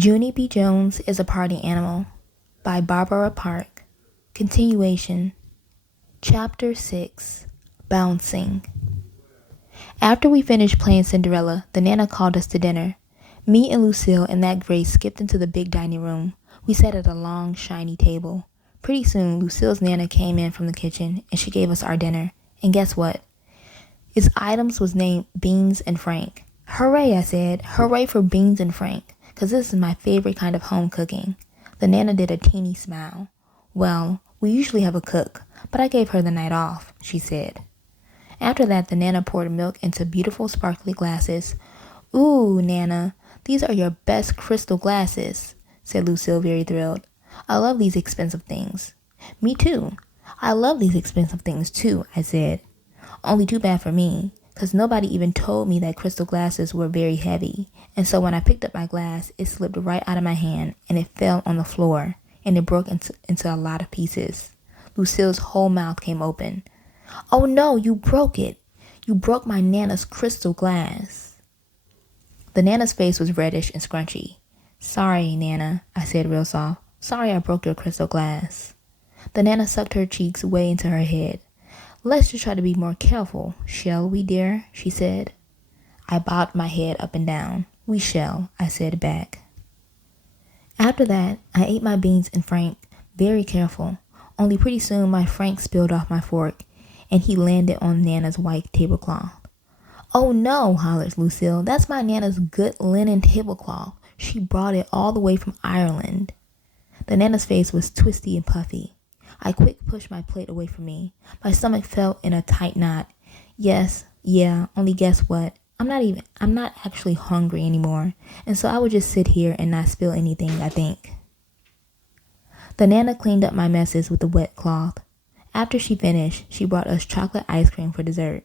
Junie B. Jones is a Party Animal by Barbara Park. Continuation. Chapter 6. Bouncing. After we finished playing Cinderella, the Nana called us to dinner. Me and Lucille and that Grace skipped into the big dining room. We sat at a long, shiny table. Pretty soon, Lucille's Nana came in from the kitchen, and she gave us our dinner. And guess what? Its items was named Beans and Frank. Hooray, I said. Hooray for Beans and Frank, 'cause this is my favorite kind of home cooking. The Nana did a teeny smile. Well, we usually have a cook, but I gave her the night off, she said. After that, the Nana poured milk into beautiful sparkly glasses. Ooh, Nana, these are your best crystal glasses, said Lucille, very thrilled. I love these expensive things. Me too. I love these expensive things too, I said. Only too bad for me, 'cause nobody even told me that crystal glasses were very heavy, and so when I picked up my glass, it slipped right out of my hand, and it fell on the floor, and it broke into a lot of pieces. Lucille's whole mouth came open. Oh no, you broke it. You broke my Nana's crystal glass. The Nana's face was reddish and scrunchy. Sorry, Nana, I said real soft. Sorry I broke your crystal glass. The Nana sucked her cheeks way into her head. Let's just try to be more careful, shall we, dear? She said. I bobbed my head up and down. We shall, I said back. After that, I ate my beans and Frank, very careful. Only pretty soon my Frank spilled off my fork, and he landed on Nana's white tablecloth. Oh no, hollered Lucille. That's my Nana's good linen tablecloth. She brought it all the way from Ireland. The Nana's face was twisty and puffy. I quick pushed my plate away from me. My stomach felt in a tight knot. Only guess what? I'm not actually hungry anymore, and so I would just sit here and not spill anything, I think. The Nana cleaned up my messes with a wet cloth. After she finished, she brought us chocolate ice cream for dessert.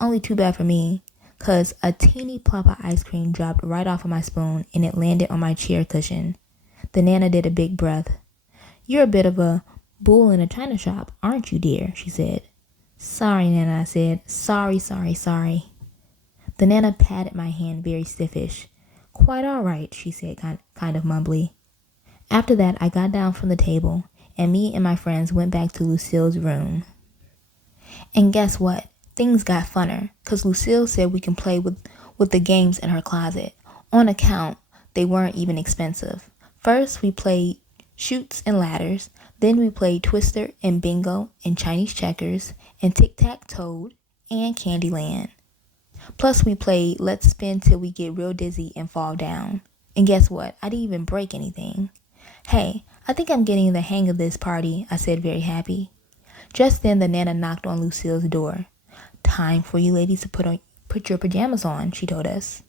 Only too bad for me, 'cause a teeny plop of ice cream dropped right off of my spoon and it landed on my chair cushion. The Nana did a big breath. You're a bit of a bull in a china shop, aren't you, dear? She said. Sorry, Nana, I said. Sorry. The Nana patted my hand very stiffish. Quite all right, she said kind of mumbly. After that, I got down from the table, and me and my friends went back to Lucille's room. And guess what? Things got funner, 'cause Lucille said we can play with the games in her closet. On account, they weren't even expensive. First, we played Chutes and Ladders. Then we played Twister and Bingo and Chinese Checkers and Tic-Tac-Toe and Candyland. Plus, we played Let's Spin Till We Get Real Dizzy and Fall Down. And guess what? I didn't even break anything. Hey, I think I'm getting the hang of this party, I said, very happy. Just then, the Nana knocked on Lucille's door. Time for you ladies to put your pajamas on, she told us.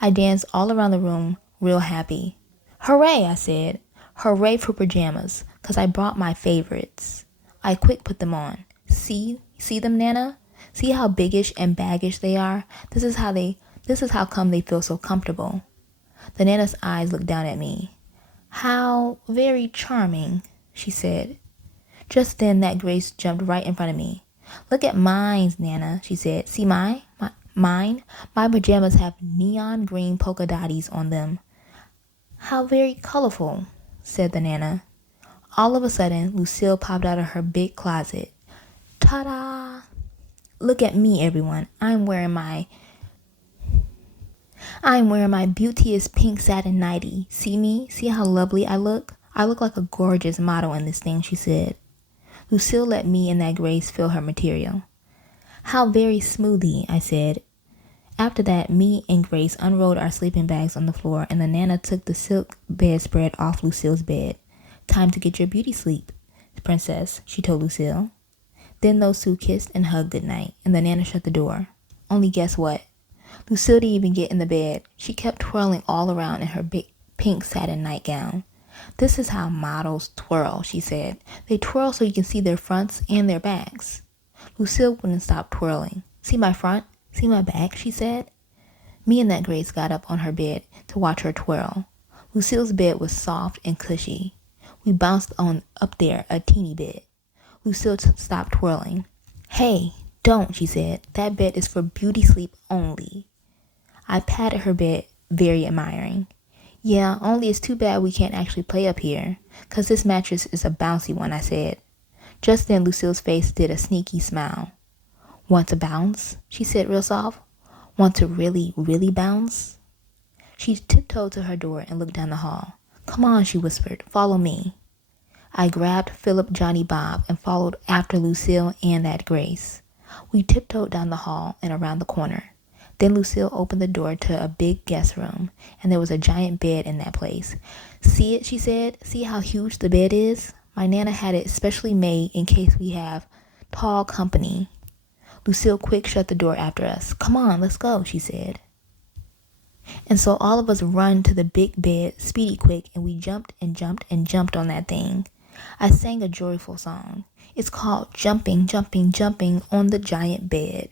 I danced all around the room, real happy. Hooray, I said. Hooray for pajamas, 'cause I brought my favorites. I quick put them on. See them, Nana? See how biggish and baggish they are? This is how come they feel so comfortable. The Nana's eyes looked down at me. How very charming, she said. Just then that Grace jumped right in front of me. Look at mine, Nana, she said. See mine? Mine? My pajamas have neon green polka dotties on them. How very colorful, said the Nana. All of a sudden, Lucille popped out of her big closet. Ta-da! Look at me, everyone. I'm wearing my beauteous pink satin nightie. See me? See how lovely I look? I look like a gorgeous model in this thing, she said. Lucille let me and that Grace feel her material. How very smoothie, I said. After that, me and Grace unrolled our sleeping bags on the floor, and the Nana took the silk bedspread off Lucille's bed. Time to get your beauty sleep, princess, she told Lucille. Then those two kissed and hugged goodnight, and the Nana shut the door. Only guess what? Lucille didn't even get in the bed. She kept twirling all around in her big pink satin nightgown. This is how models twirl, she said. They twirl so you can see their fronts and their backs. Lucille wouldn't stop twirling. See my front? See my back? She said. Me and that Grace got up on her bed to watch her twirl. Lucille's bed was soft and cushy. We bounced on up there a teeny bit. Lucille stopped twirling. Hey, don't, she said. That bed is for beauty sleep only. I patted her bed, very admiring. Yeah, only it's too bad we can't actually play up here, 'cause this mattress is a bouncy one, I said. Just then Lucille's face did a sneaky smile. Want to bounce? She said real soft. Want to really, really bounce? She tiptoed to her door and looked down the hall. Come on, she whispered. Follow me. I grabbed Philip, Johnny, Bob, and followed after Lucille and that Grace. We tiptoed down the hall and around the corner. Then Lucille opened the door to a big guest room, and there was a giant bed in that place. See it, she said. See how huge the bed is? My Nana had it specially made in case we have tall company. Lucille quick shut the door after us. Come on, let's go, she said. And so all of us run to the big bed, speedy quick, and we jumped and jumped and jumped on that thing. I sang a joyful song. It's called Jumping, Jumping, Jumping on the Giant Bed.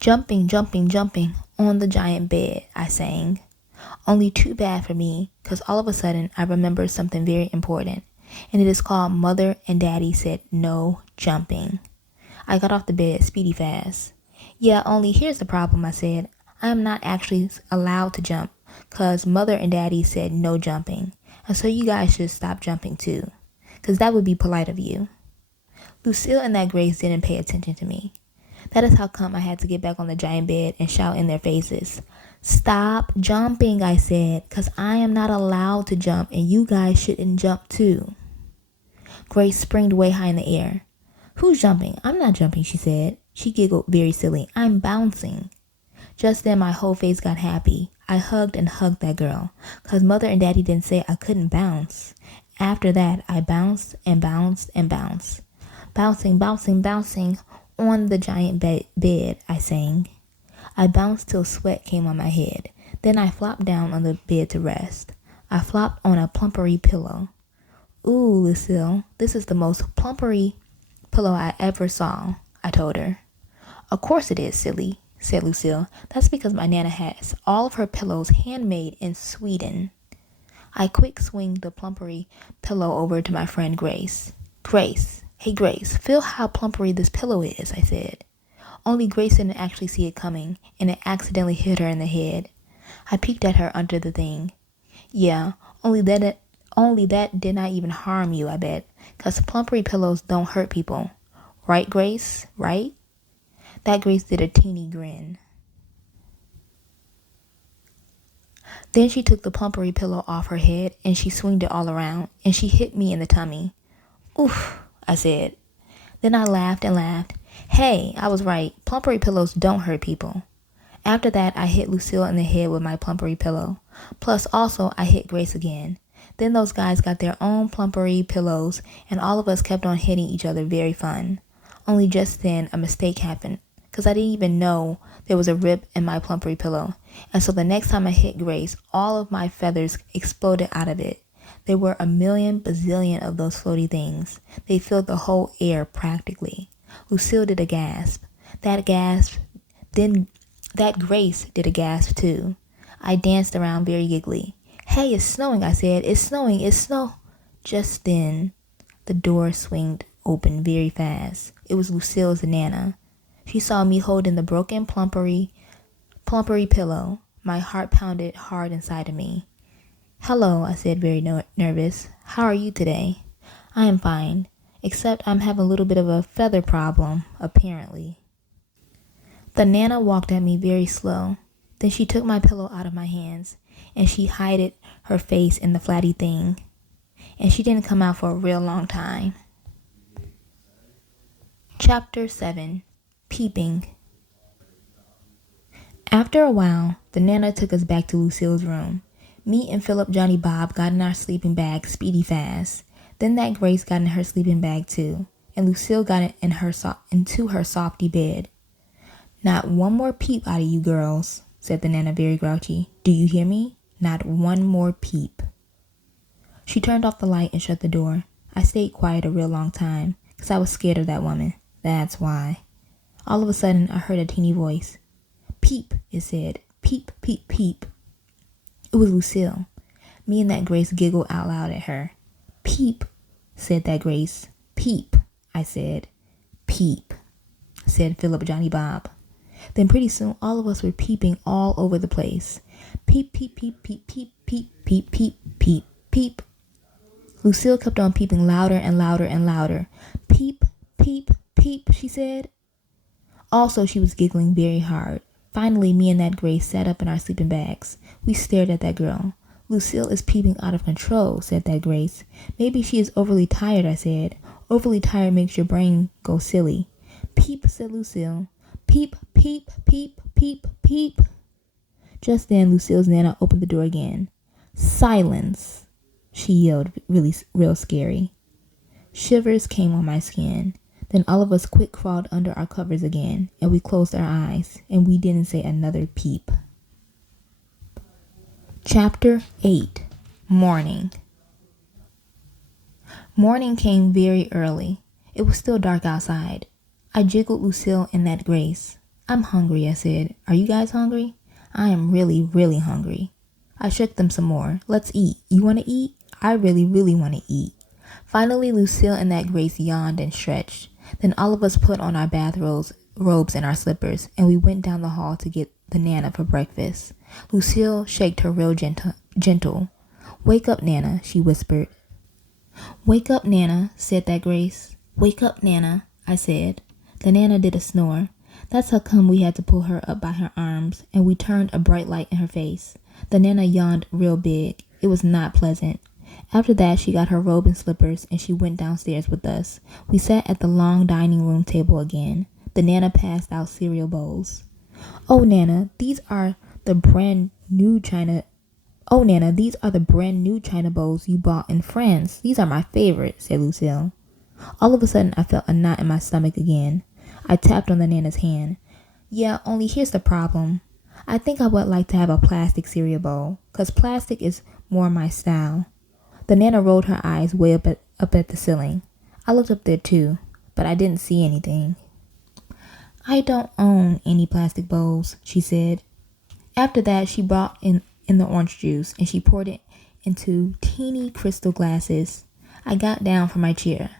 Jumping, jumping, jumping on the giant bed, I sang. Only too bad for me, 'cause all of a sudden I remembered something very important, and it is called Mother and Daddy said no jumping. I got off the bed speedy fast. Yeah, only here's the problem, I said. I am not actually allowed to jump, 'cause Mother and Daddy said no jumping, and so you guys should stop jumping too, 'cause that would be polite of you. Lucille and that Grace didn't pay attention to me. That is how come I had to get back on the giant bed and shout in their faces. Stop jumping, I said, 'cause I am not allowed to jump and you guys shouldn't jump too. Grace springed way high in the air. Who's jumping? I'm not jumping, she said. She giggled very silly. I'm bouncing. Just then my whole face got happy. I hugged and hugged that girl, 'cause Mother and Daddy didn't say I couldn't bounce. After that, I bounced and bounced and bounced. Bouncing, bouncing, bouncing on the giant bed, I sang. I bounced till sweat came on my head. Then I flopped down on the bed to rest. I flopped on a plumpery pillow. Ooh, Lucille, this is the most plumpery pillow I ever saw, I told her. Of course it is, silly, said Lucille. That's because my Nana has all of her pillows handmade in Sweden. I quick swinged the plumpery pillow over to my friend Grace. Grace, hey Grace, feel how plumpery this pillow is, I said. Only Grace didn't actually see it coming, and it accidentally hit her in the head. I peeked at her under the thing. Yeah, only that did not even harm you, I bet, 'cause plumpery pillows don't hurt people. Right, Grace? Right? That Grace did a teeny grin. Then she took the plumpery pillow off her head, and she swinged it all around, and she hit me in the tummy. Oof, I said. Then I laughed and laughed. Hey, I was right. Plumpery pillows don't hurt people. After that, I hit Lucille in the head with my plumpery pillow. Plus, also, I hit Grace again. Then those guys got their own plumpery pillows, and all of us kept on hitting each other. Very fun. Only just then, a mistake happened, 'cause I didn't even know there was a rip in my plumpery pillow. And so the next time I hit Grace, all of my feathers exploded out of it. There were a million bazillion of those floaty things. They filled the whole air practically. Lucille did a gasp. Then that Grace did a gasp too. I danced around very giggly. Hey, it's snowing, I said. It's snowing, it's snow. Just then, the door swinged open very fast. It was Lucille's Nana. She saw me holding the broken plumpery pillow. My heart pounded hard inside of me. Hello, I said, very nervous. How are you today? I am fine, except I'm having a little bit of a feather problem, apparently. The Nana walked at me very slow. Then she took my pillow out of my hands, and she hid her face in the flatty thing. And she didn't come out for a real long time. Chapter 7. Peeping. After a while, the Nana took us back to Lucille's room. Me and Philip, Johnny, Bob got in our sleeping bag speedy fast. Then that Grace got in her sleeping bag too, and Lucille got into her softy bed. Not one more peep out of you girls, said the Nana very grouchy. Do you hear me? Not one more peep. She turned off the light and shut the door. I stayed quiet a real long time, 'cause I was scared of that woman. That's why. All of a sudden, I heard a teeny voice. Peep, it said. Peep, peep, peep. It was Lucille. Me and that Grace giggled out loud at her. Peep, said that Grace. Peep, I said. Peep, said Philip, Johnny, Bob. Then pretty soon all of us were peeping all over the place. Peep, peep, peep, peep, peep, Peep, peep, peep, peep, peep. Lucille kept on peeping louder and louder and louder. Peep, peep, peep, she said. Also, she was giggling very hard. Finally, me and that Grace sat up in our sleeping bags. We stared at that girl. Lucille is peeping out of control, said that Grace. Maybe she is overly tired, I said. Overly tired makes your brain go silly. Peep, said Lucille. Peep, peep, peep, peep, peep. Just then, Lucille's Nana opened the door again. Silence, she yelled, real scary. Shivers came on my skin. Then all of us quick crawled under our covers again, and we closed our eyes, and we didn't say another peep. Chapter 8. Morning. Morning came very early. It was still dark outside. I jiggled Lucille and that Grace. I'm hungry, I said. Are you guys hungry? I am really, really hungry. I shook them some more. Let's eat. You want to eat? I really, really want to eat. Finally, Lucille and that Grace yawned and stretched. Then all of us put on our robes and our slippers, and we went down the hall to get the Nana for breakfast. Lucille shaked her real gentle. Wake up, Nana, she whispered. Wake up, Nana, said that Grace. Wake up, Nana, I said. The Nana did a snore. That's how come we had to pull her up by her arms, and we turned a bright light in her face. The Nana yawned real big. It was not pleasant. After that, she got her robe and slippers, and she went downstairs with us. We sat at the long dining room table again. The Nana passed out cereal bowls. Oh, Nana, these are the brand new china bowls you bought in France. These are my favorite, said Lucille. All of a sudden, I felt a knot in my stomach again. I tapped on the Nana's hand. Yeah, only here's the problem. I think I would like to have a plastic cereal bowl, 'cause plastic is more my style. The Nana rolled her eyes way up at the ceiling. I looked up there too, but I didn't see anything. I don't own any plastic bowls, she said. After that, she brought in the orange juice, and she poured it into teeny crystal glasses. I got down from my chair.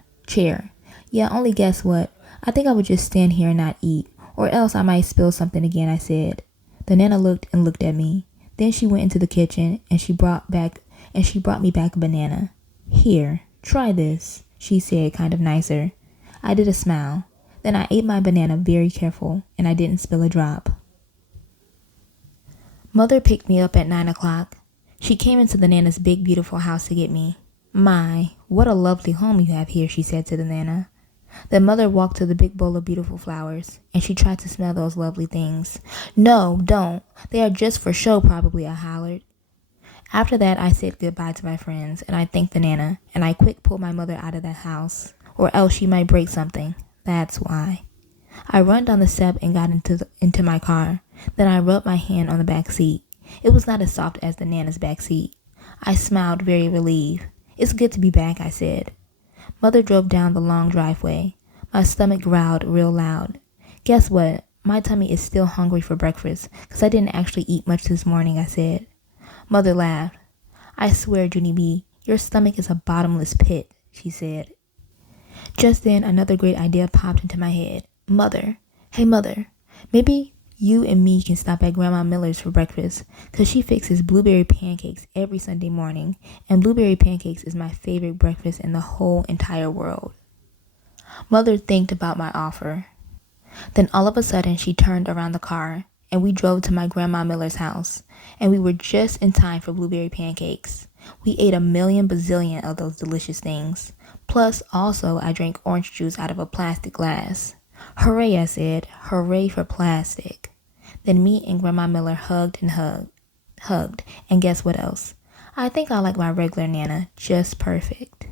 Yeah, only guess what? I think I would just stand here and not eat, or else I might spill something again, I said. The Nana looked at me. Then she went into the kitchen, and she brought me back a banana. Here, try this, she said, kind of nicer. I did a smile. Then I ate my banana very careful, and I didn't spill a drop. Mother picked me up at 9 o'clock. She came into the Nana's big, beautiful house to get me. My, what a lovely home you have here, she said to the Nana. Then Mother walked to the big bowl of beautiful flowers, and she tried to smell those lovely things. No, don't. They are just for show, probably, I hollered. After that, I said goodbye to my friends, and I thanked the Nana, and I quick pulled my mother out of that house, or else she might break something. That's why. I run down the step and got into my car. Then I rubbed my hand on the back seat. It was not as soft as the Nana's back seat. I smiled, very relieved. It's good to be back, I said. Mother drove down the long driveway. My stomach growled real loud. Guess what? My tummy is still hungry for breakfast, 'cause I didn't actually eat much this morning, I said. Mother laughed. I swear, Junie B, your stomach is a bottomless pit, she said. Just then, another great idea popped into my head. Mother, hey Mother, maybe you and me can stop at Grandma Miller's for breakfast, 'cause she fixes blueberry pancakes every Sunday morning, and blueberry pancakes is my favorite breakfast in the whole entire world. Mother thinked about my offer. Then all of a sudden, she turned around the car, and we drove to my Grandma Miller's house, and we were just in time for blueberry pancakes. We ate a million bazillion of those delicious things. Plus, also, I drank orange juice out of a plastic glass. Hooray, I said. Hooray for plastic. Then me and Grandma Miller hugged, and guess what else? I think I like my regular Nana just perfect.